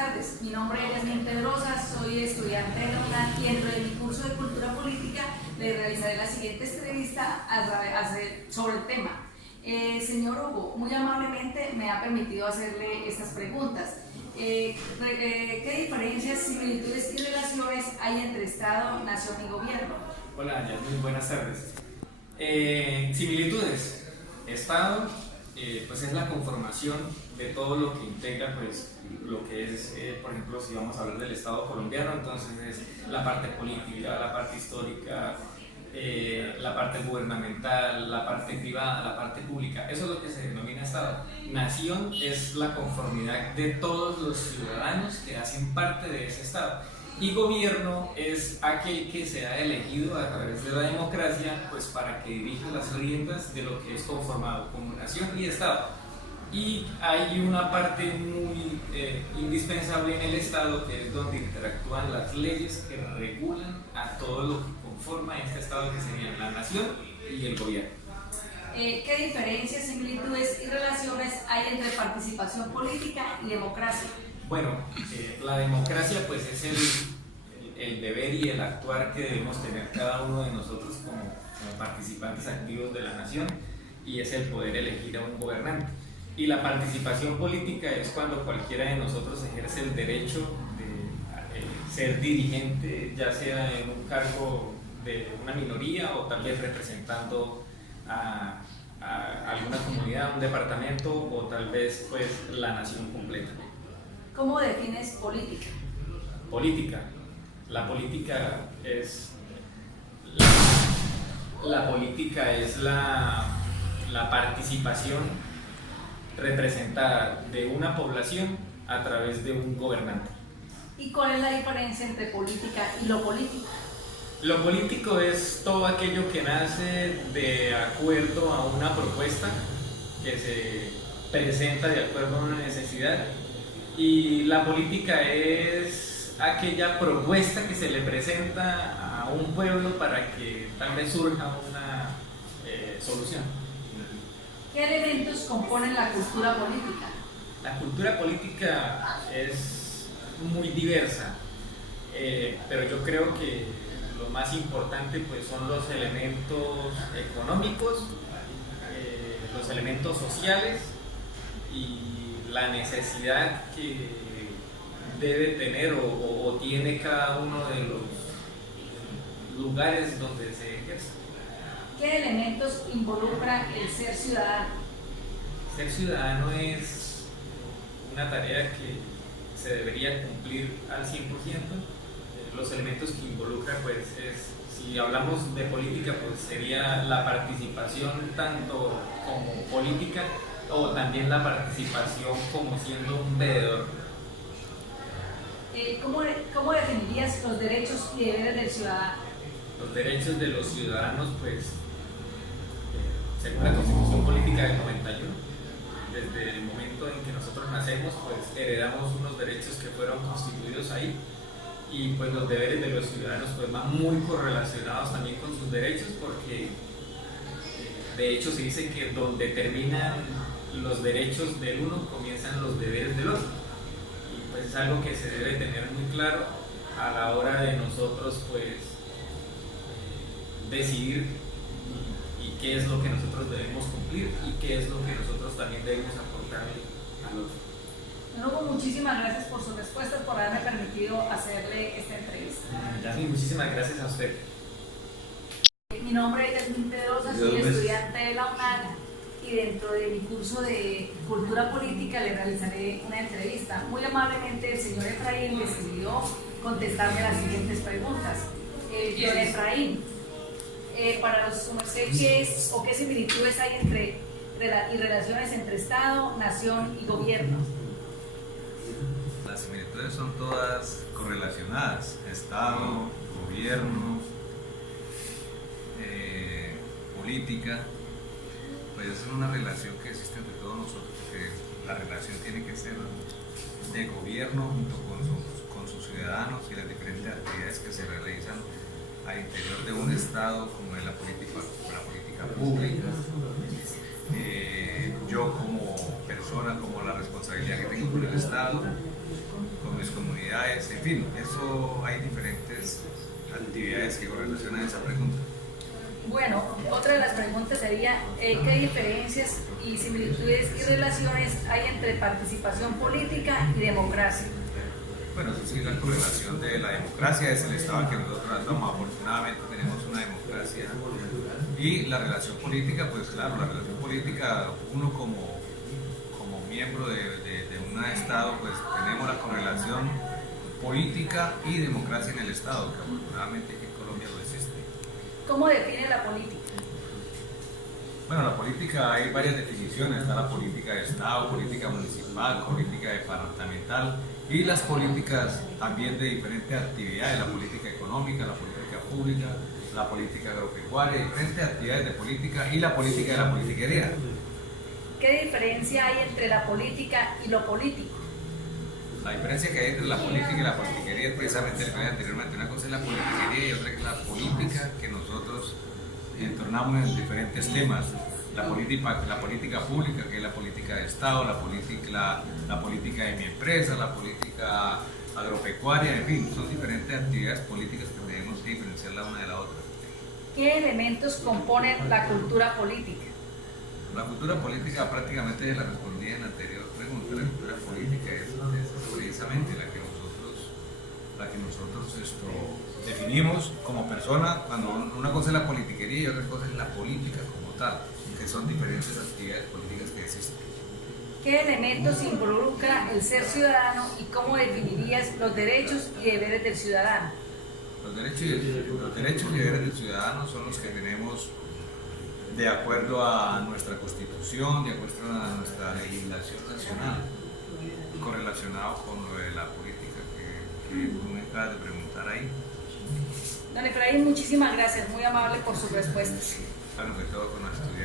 Buenas tardes, mi nombre es Yasmin Pedrosa, soy estudiante de la UNAM y dentro de mi curso de Cultura Política le realizaré la siguiente entrevista sobre el tema. Señor Hugo, muy amablemente me ha permitido hacerle estas preguntas. ¿Qué diferencias, similitudes y relaciones hay entre Estado, nación y gobierno? Hola, Yasmin, buenas tardes. Similitudes. Estado, pues es la conformación de todo lo que integra, pues, lo que es, por ejemplo, si vamos a hablar del Estado colombiano, entonces es la parte política, la parte histórica, la parte gubernamental, la parte privada, la parte pública. Eso es lo que se denomina Estado. Nación es la conformidad de todos los ciudadanos que hacen parte de ese Estado. Y gobierno es aquel que se ha elegido a través de la democracia, pues, para que dirija las riendas de lo que es conformado como nación y Estado. Y hay una parte muy indispensable en el Estado, que es donde interactúan las leyes que regulan a todo lo que conforma este Estado, que serían la nación y el gobierno. ¿Qué diferencias, similitudes y relaciones hay entre participación política y democracia? Bueno, la democracia, pues, es el deber y el actuar que debemos tener cada uno de nosotros como participantes activos de la nación, y es el poder elegir a un gobernante. Y la participación política es cuando cualquiera de nosotros ejerce el derecho de ser dirigente, ya sea en un cargo de una minoría o tal vez representando a alguna comunidad, un departamento o tal vez, pues, la nación completa. ¿Cómo defines política? Política. La política es la participación representada de una población a través de un gobernante. ¿Y cuál es la diferencia entre política y lo político? Lo político es todo aquello que nace de acuerdo a una propuesta que se presenta de acuerdo a una necesidad, y la política es aquella propuesta que se le presenta a un pueblo para que tal vez surja una solución. ¿Qué elementos componen la cultura política? La cultura política es muy diversa, pero yo creo que lo más importante, pues, son los elementos económicos, los elementos sociales y la necesidad que debe tener o tiene cada uno de los lugares donde se ejerce. ¿Qué elementos involucra el ser ciudadano? Ser ciudadano es una tarea que se debería cumplir al 100%. Los elementos que involucra, pues, si hablamos de política, pues sería la participación tanto como política o también la participación como siendo un veedor. ¿Cómo definirías los derechos y deberes del ciudadano? Los derechos de los ciudadanos, pues, según la Constitución Política del 91, desde el momento en que nosotros nacemos, pues, heredamos unos derechos que fueron constituidos ahí, y, pues, los deberes de los ciudadanos, pues, van muy correlacionados también con sus derechos, porque de hecho se dice que donde terminan los derechos del uno comienzan los deberes del otro, y, pues, es algo que se debe tener muy claro a la hora de nosotros, pues, decidir y qué es lo que nosotros debemos cumplir y qué es lo que nosotros también debemos aportarle al otro. Hugo, muchísimas gracias por sus respuestas, por haberme permitido hacerle esta entrevista. Yasmin, muchísimas gracias a usted. Mi nombre es Yasmin Pedrosa, soy estudiante de la UNAM y dentro de mi curso de Cultura Política le realizaré una entrevista. Muy amablemente el señor Efraín decidió contestarme las siguientes preguntas. Don Efraín, para los ¿qué o qué similitudes hay y relaciones entre Estado, nación y gobierno? Las similitudes son todas correlacionadas: Estado, gobierno, política. Pues es una relación que existe entre todos nosotros, porque la relación tiene que ser de gobierno junto con sus ciudadanos y las diferentes actividades que se realizan al interior de un Estado, como es la política pública. Yo como persona, como la responsabilidad que tengo con el Estado, con actividades, en fin, eso hay diferentes actividades que correlacionan esa pregunta. Bueno, otra de las preguntas sería, ¿qué diferencias y similitudes y relaciones hay entre participación política y democracia? Bueno, eso sí, la correlación de la democracia es el estado al que nosotros estamos. Afortunadamente tenemos una democracia. Y la relación política, pues claro, la relación política, uno como miembro de un estado, pues tenemos la correlación política y democracia en el estado, que afortunadamente aquí en Colombia no existe. ¿Cómo define la política? Bueno, la política hay varias definiciones, está la política de estado, política municipal, política departamental y las políticas también de diferentes actividades, la política económica, la política pública, la política agropecuaria, diferentes actividades de política y la política de la politiquería. ¿Qué diferencia hay entre la política y lo político? La diferencia que hay entre la política y la politiquería es precisamente lo que dije anteriormente. Una cosa es la politiquería y otra es la política que nosotros entornamos en diferentes temas. La política pública, que es la política de Estado, la política de mi empresa, la política agropecuaria, en fin, son diferentes actividades políticas que debemos diferenciar la una de la otra. ¿Qué elementos componen la cultura política? La cultura política prácticamente la respondí en la anterior pregunta. La cultura política es precisamente la que nosotros definimos como persona, cuando una cosa es la politiquería y otra cosa es la política como tal, que son diferentes actividades políticas que existen. ¿Qué elementos involucra el ser ciudadano y cómo definirías los derechos y deberes del ciudadano? Los derechos y deberes del ciudadano son los que tenemos de acuerdo a nuestra constitución, de acuerdo a nuestra legislación nacional, correlacionado con lo de la política que tú me acabas de preguntar ahí. Don Efraín, muchísimas gracias, muy amable por sus respuestas. Claro que todo con los estudiantes.